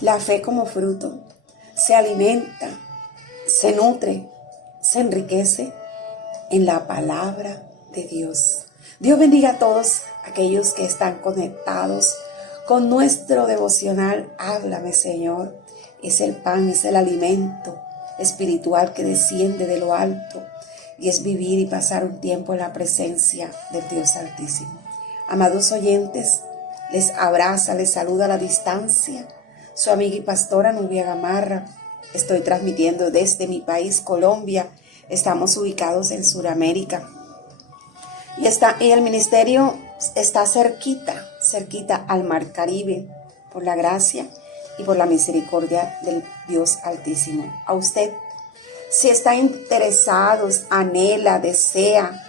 La fe como fruto se alimenta, se nutre, se enriquece en la palabra de Dios. Dios bendiga a todos aquellos que están conectados con nuestro devocional. Háblame, Señor. Es el pan, es el alimento espiritual que desciende de lo alto y es vivir y pasar un tiempo en la presencia del Dios Altísimo. Amados oyentes, les abraza, les saluda a la distancia su amiga y pastora Nubia Gamarra. Estoy transmitiendo desde mi país, Colombia. Estamos ubicados en Sudamérica. Y el ministerio está cerquita al Mar Caribe, por la gracia y por la misericordia del Dios Altísimo. A usted, si está interesado, anhela, desea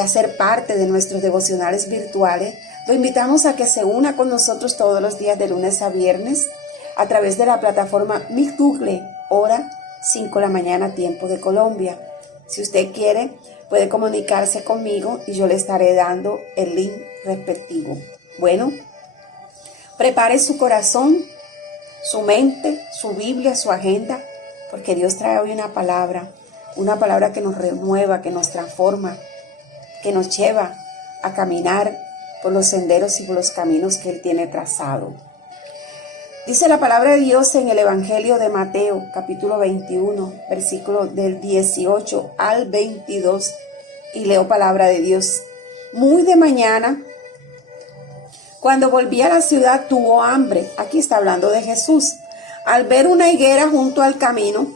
hacer parte de nuestros devocionales virtuales, lo invitamos a que se una con nosotros todos los días de lunes a viernes a través de la plataforma Mic Google, hora 5 de la mañana, tiempo de Colombia. Si usted quiere, puede comunicarse conmigo y yo le estaré dando el link respectivo. Bueno, prepare su corazón, su mente, su Biblia, su agenda, porque Dios trae hoy una palabra que nos renueva, que nos transforma, que nos lleva a caminar por los senderos y por los caminos que Él tiene trazado. Dice la palabra de Dios en el Evangelio de Mateo, capítulo 21, versículo del 18 al 22, y leo palabra de Dios. Muy de mañana, cuando volvía a la ciudad, tuvo hambre. Aquí está hablando de Jesús. Al ver una higuera junto al camino,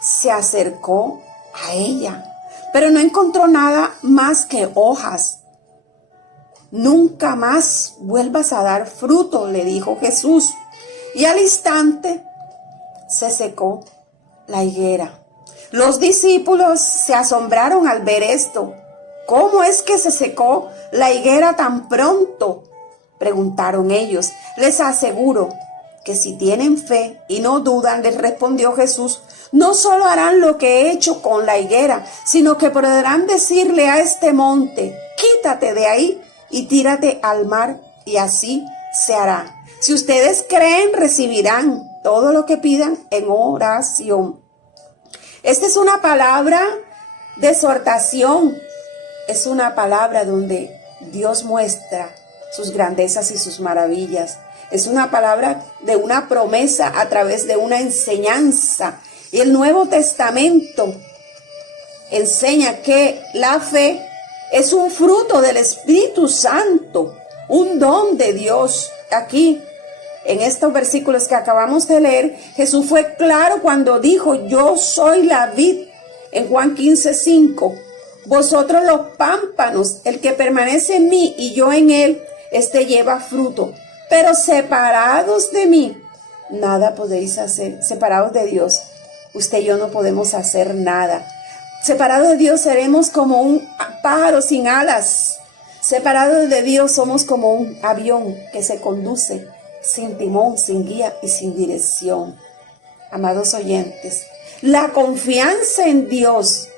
se acercó a ella, pero no encontró nada más que hojas. Nunca más vuelvas a dar fruto, le dijo Jesús. Y al instante se secó la higuera. Los discípulos se asombraron al ver esto. ¿Cómo es que se secó la higuera tan pronto?, preguntaron ellos. Les aseguro que si tienen fe y no dudan, les respondió Jesús, no solo harán lo que he hecho con la higuera, sino que podrán decirle a este monte, quítate de ahí y tírate al mar, y así se hará. Si ustedes creen, recibirán todo lo que pidan en oración. Esta es una palabra de exhortación. Es una palabra donde Dios muestra sus grandezas y sus maravillas. Es una palabra de una promesa a través de una enseñanza. Y el Nuevo Testamento enseña que la fe es un fruto del Espíritu Santo, un don de Dios. Aquí, en estos versículos que acabamos de leer, Jesús fue claro cuando dijo, yo soy la vid, en Juan 15:5. Vosotros los pámpanos, el que permanece en mí y yo en él, este lleva fruto. Pero separados de mí, nada podéis hacer. Separados de Dios, usted y yo no podemos hacer nada. Separados de Dios seremos como un pájaro sin alas. Separados de Dios somos como un avión que se conduce sin timón, sin guía y sin dirección. Amados oyentes, la confianza en Dios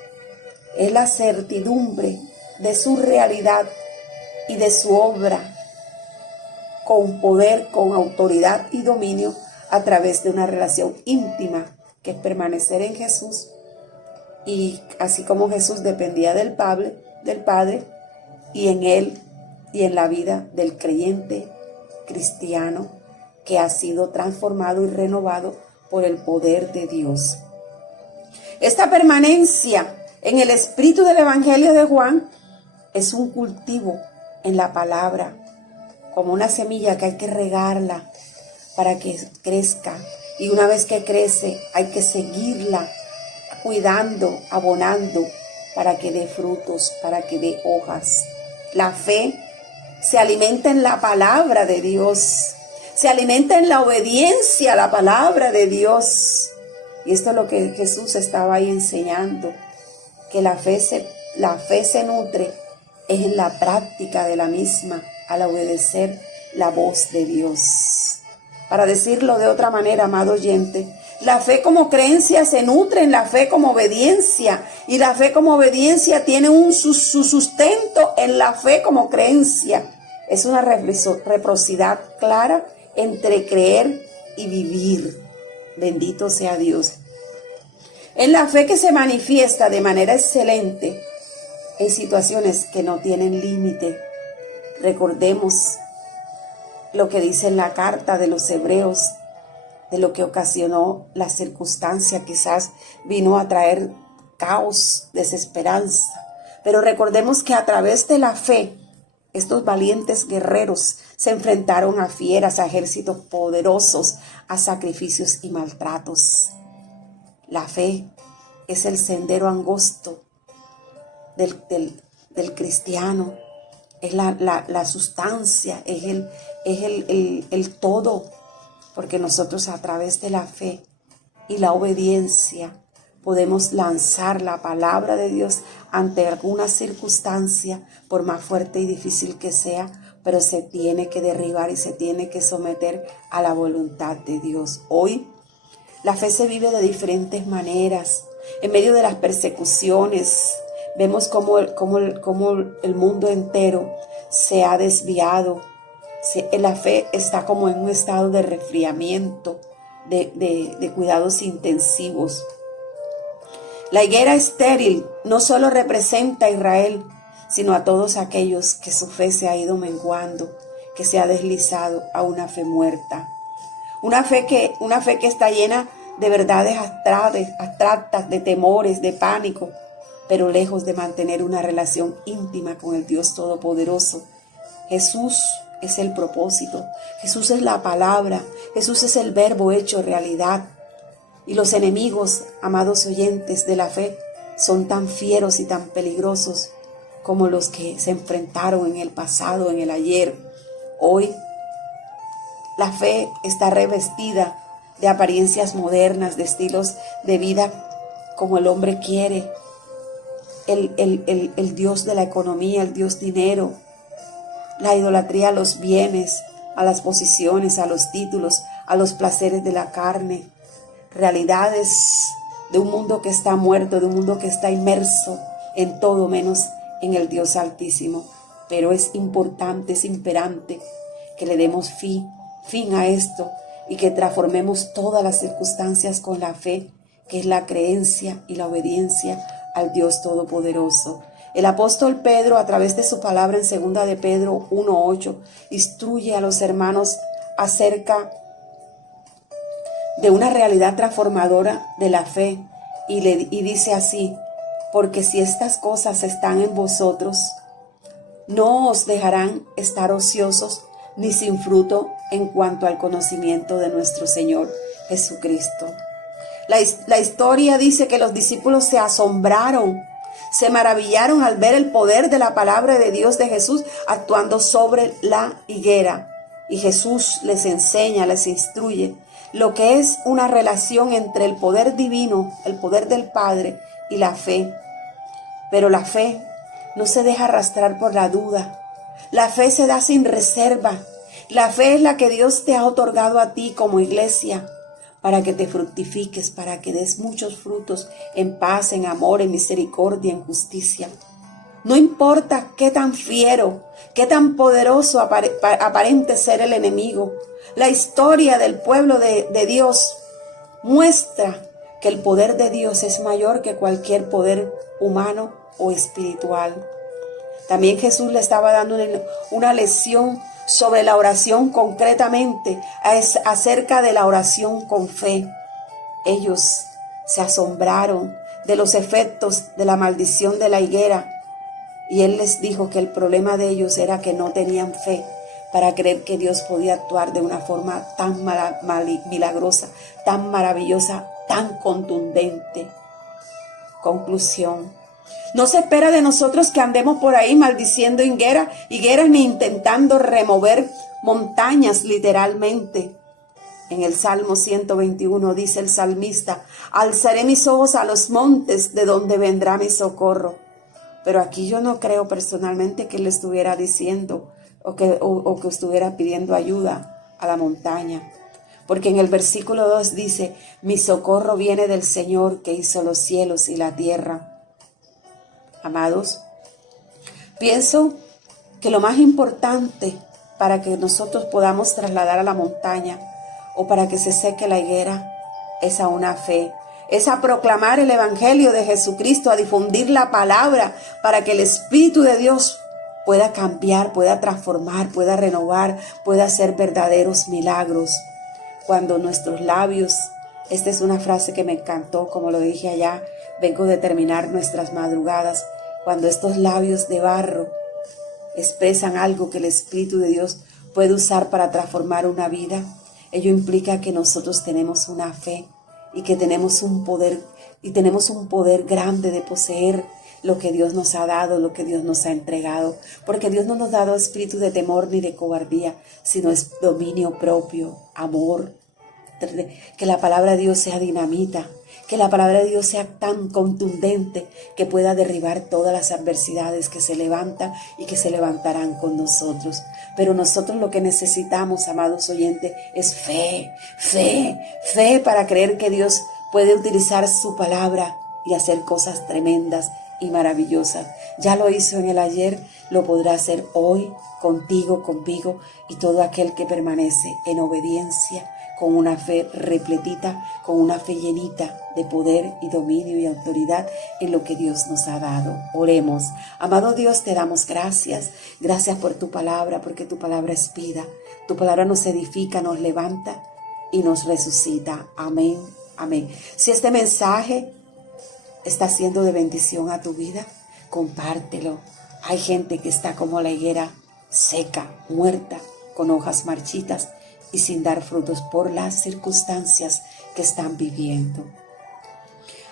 es la certidumbre de su realidad y de su obra con poder, con autoridad y dominio a través de una relación íntima que es permanecer en Jesús. Y así como Jesús dependía del Padre, y en Él y en la vida del creyente cristiano que ha sido transformado y renovado por el poder de Dios. Esta permanencia en el espíritu del Evangelio de Juan es un cultivo en la palabra, como una semilla que hay que regarla para que crezca. Y una vez que crece, hay que seguirla cuidando, abonando, para que dé frutos, para que dé hojas. La fe se alimenta en la palabra de Dios, se alimenta en la obediencia a la palabra de Dios. Y esto es lo que Jesús estaba ahí enseñando, que la fe se nutre es en la práctica de la misma, al obedecer la voz de Dios. Para decirlo de otra manera, amado oyente, la fe como creencia se nutre en la fe como obediencia, y la fe como obediencia tiene su sustento en la fe como creencia. Es una reciprocidad clara entre creer y vivir. Bendito sea Dios. En la fe que se manifiesta de manera excelente en situaciones que no tienen límite. Recordemos lo que dice en la carta de los Hebreos, de lo que ocasionó la circunstancia, quizás vino a traer caos, desesperanza. Pero recordemos que a través de la fe, estos valientes guerreros se enfrentaron a fieras, a ejércitos poderosos, a sacrificios y maltratos. La fe es el sendero angosto del cristiano, es la sustancia, es el todo, porque nosotros a través de la fe y la obediencia podemos lanzar la palabra de Dios ante alguna circunstancia, por más fuerte y difícil que sea, pero se tiene que derribar y se tiene que someter a la voluntad de Dios. Hoy la fe se vive de diferentes maneras. En medio de las persecuciones, vemos cómo el mundo entero se ha desviado. La fe está como en un estado de resfriamiento, de cuidados intensivos. La higuera estéril no solo representa a Israel, sino a todos aquellos que su fe se ha ido menguando, que se ha deslizado a una fe muerta. Una fe que está llena de verdades abstractas, de temores, de pánico, pero lejos de mantener una relación íntima con el Dios Todopoderoso. Jesús es el propósito, Jesús es la palabra, Jesús es el verbo hecho realidad. Y los enemigos, amados oyentes de la fe, son tan fieros y tan peligrosos como los que se enfrentaron en el pasado, en el ayer. Hoy, la fe está revestida de apariencias modernas, de estilos de vida como el hombre quiere. El Dios de la economía, el Dios dinero, la idolatría a los bienes, a las posiciones, a los títulos, a los placeres de la carne. Realidades de un mundo que está muerto, de un mundo que está inmerso en todo menos en el Dios Altísimo. Pero es importante, es imperante que le demos fin a esto y que transformemos todas las circunstancias con la fe, que es la creencia y la obediencia al Dios Todopoderoso. El apóstol Pedro, a través de su palabra en 2 de Pedro 1:8, instruye a los hermanos acerca de una realidad transformadora de la fe y dice así: porque si estas cosas están en vosotros, no os dejarán estar ociosos ni sin fruto en cuanto al conocimiento de nuestro Señor Jesucristo. La historia dice que los discípulos se asombraron, se maravillaron al ver el poder de la palabra de Dios de Jesús actuando sobre la higuera. Y Jesús les enseña, les instruye lo que es una relación entre el poder divino, el poder del Padre y la fe. Pero la fe no se deja arrastrar por la duda. La fe se da sin reserva. La fe es la que Dios te ha otorgado a ti como iglesia para que te fructifiques, para que des muchos frutos en paz, en amor, en misericordia, en justicia. No importa qué tan fiero, qué tan poderoso aparente ser el enemigo. La historia del pueblo de Dios muestra que el poder de Dios es mayor que cualquier poder humano o espiritual. También Jesús le estaba dando una lección sobre la oración concretamente, acerca de la oración con fe. Ellos se asombraron de los efectos de la maldición de la higuera. Y Él les dijo que el problema de ellos era que no tenían fe para creer que Dios podía actuar de una forma tan milagrosa, tan maravillosa, tan contundente. Conclusión: no se espera de nosotros que andemos por ahí maldiciendo higueras ni intentando remover montañas literalmente. En el Salmo 121 dice el salmista: alzaré mis ojos a los montes, de donde vendrá mi socorro. Pero aquí yo no creo personalmente que él estuviera diciendo o que estuviera pidiendo ayuda a la montaña. Porque en el versículo 2 dice: mi socorro viene del Señor que hizo los cielos y la tierra. Amados, pienso que lo más importante para que nosotros podamos trasladar a la montaña o para que se seque la higuera, es a una fe. Es a proclamar el Evangelio de Jesucristo, a difundir la palabra para que el Espíritu de Dios pueda cambiar, pueda transformar, pueda renovar, pueda hacer verdaderos milagros. Cuando nuestros labios, esta es una frase que me encantó, como lo dije allá, vengo de terminar nuestras madrugadas, cuando estos labios de barro expresan algo que el Espíritu de Dios puede usar para transformar una vida, ello implica que nosotros tenemos una fe y que tenemos un poder grande de poseer lo que Dios nos ha dado, lo que Dios nos ha entregado, porque Dios no nos ha dado espíritu de temor ni de cobardía, sino es dominio propio, amor. Que la palabra de Dios sea dinamita, que la palabra de Dios sea tan contundente que pueda derribar todas las adversidades que se levantan y que se levantarán con nosotros. Pero nosotros lo que necesitamos, amados oyentes, es fe, fe, fe para creer que Dios puede utilizar su palabra y hacer cosas tremendas y maravillosas. Ya lo hizo en el ayer, lo podrá hacer hoy, contigo, conmigo y todo aquel que permanece en obediencia, con una fe repletita, con una fe llenita de poder y dominio y autoridad en lo que Dios nos ha dado. Oremos. Amado Dios, te damos gracias. Gracias por tu palabra, porque tu palabra es vida. Tu palabra nos edifica, nos levanta y nos resucita. Amén, amén. Si este mensaje está siendo de bendición a tu vida, compártelo. Hay gente que está como la higuera seca, muerta, con hojas marchitas y sin dar frutos por las circunstancias que están viviendo.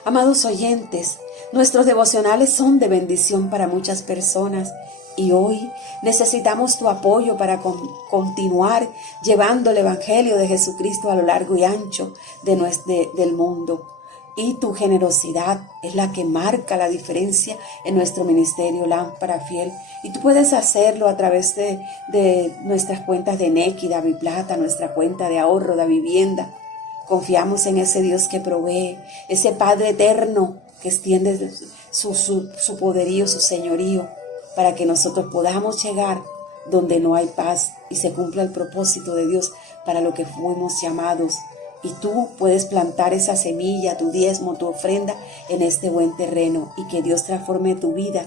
Amados oyentes, nuestros devocionales son de bendición para muchas personas y hoy necesitamos tu apoyo para continuar llevando el Evangelio de Jesucristo a lo largo y ancho del mundo. Y tu generosidad es la que marca la diferencia en nuestro ministerio Lámpara Fiel. Y tú puedes hacerlo a través de nuestras cuentas de Nequi, Daviplata, nuestra cuenta de ahorro, de vivienda. Confiamos en ese Dios que provee, ese Padre eterno que extiende su poderío, su señorío, para que nosotros podamos llegar donde no hay paz y se cumpla el propósito de Dios para lo que fuimos llamados. Y tú puedes plantar esa semilla, tu diezmo, tu ofrenda en este buen terreno y que Dios transforme tu vida,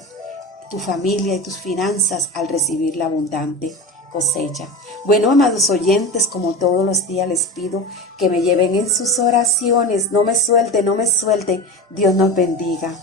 tu familia y tus finanzas al recibir la abundante cosecha. Bueno, amados oyentes, como todos los días les pido que me lleven en sus oraciones. No me suelten, no me suelten. Dios nos bendiga.